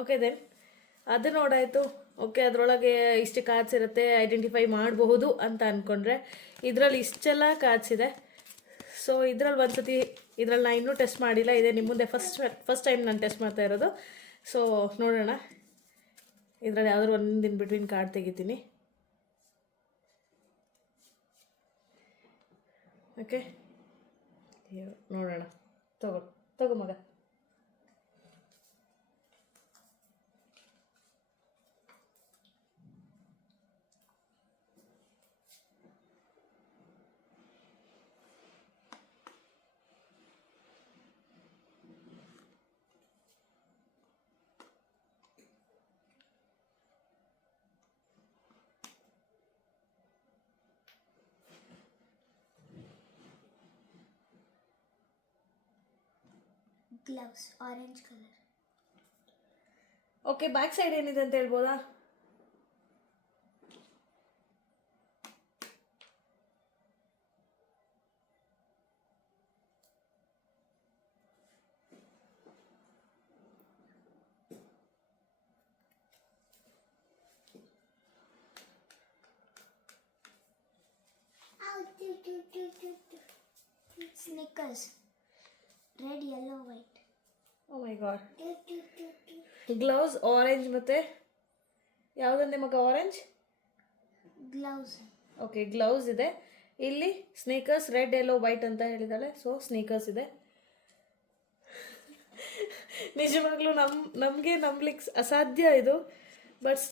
Okay then ಅದು ನೋಡಾಯಿತು. Okay, ಅದರೊಳಗೆ ಇಷ್ಟು ಕಾರ್ಡ್ಸ್ ಇರುತ್ತೆ, ಐಡೆಂಟಿಫೈ ಮಾಡಬಹುದು ಅಂತ ಅಂದ್ಕೊಂಡ್ರೆ ಇದರಲ್ಲಿ ಇಷ್ಟೆಲ್ಲ ಕಾರ್ಡ್ಸ್ ಇದೆ. ಸೊ ಇದರಲ್ಲಿ ಒಂದ್ಸತಿ, ಇದರಲ್ಲಿ ನಾನು ಇನ್ನೂ ಟೆಸ್ಟ್ ಮಾಡಿಲ್ಲ, ಇದೆ ನಿಮ್ಮ ಮುಂದೆ ಫಸ್ಟ್ ಟೈಮ್ ನಾನು ಟೆಸ್ಟ್ ಮಾಡ್ತಾ ಇರೋದು. ಸೊ ನೋಡೋಣ, ಇದರಲ್ಲಿ ಯಾವ್ದಾದ್ರು ಒಂದು ಇನ್ ಬಿಟ್ವೀನ್ ಕಾರ್ಡ್ ತೆಗಿತೀನಿ. ಓಕೆ, ನೋಡೋಣ. ತಗೋ ಮಗ. Gloves orange colour. Okay, back side ಏನಿದೆ ಅಂತ ಹೇಳ್ಬೋದಾ? Snickers, red, yellow, white. ಓ ಮೈ ಗಾಡ್. ಗ್ಲೌಸ್ ಆರೆಂಜ್, ಮತ್ತು ಯಾವುದಂದೆ ಮಗ? Orange gloves. ಓಕೆ, ಗ್ಲೌಸ್ ಇದೆ. ಇಲ್ಲಿ ಸ್ನೀಕರ್ಸ್ ರೆಡ್ ಯೆಲ್ಲೋ ವೈಟ್ ಅಂತ ಹೇಳಿದಾಳೆ. ಸೊ ಸ್ನೀಕರ್ಸ್ ಇದೆ. ನಿಜವಾಗ್ಲೂ ನಮಗೆ ನಂಬಲಿಕ್ಕೆ ಅಸಾಧ್ಯ ಇದು, ಬಟ್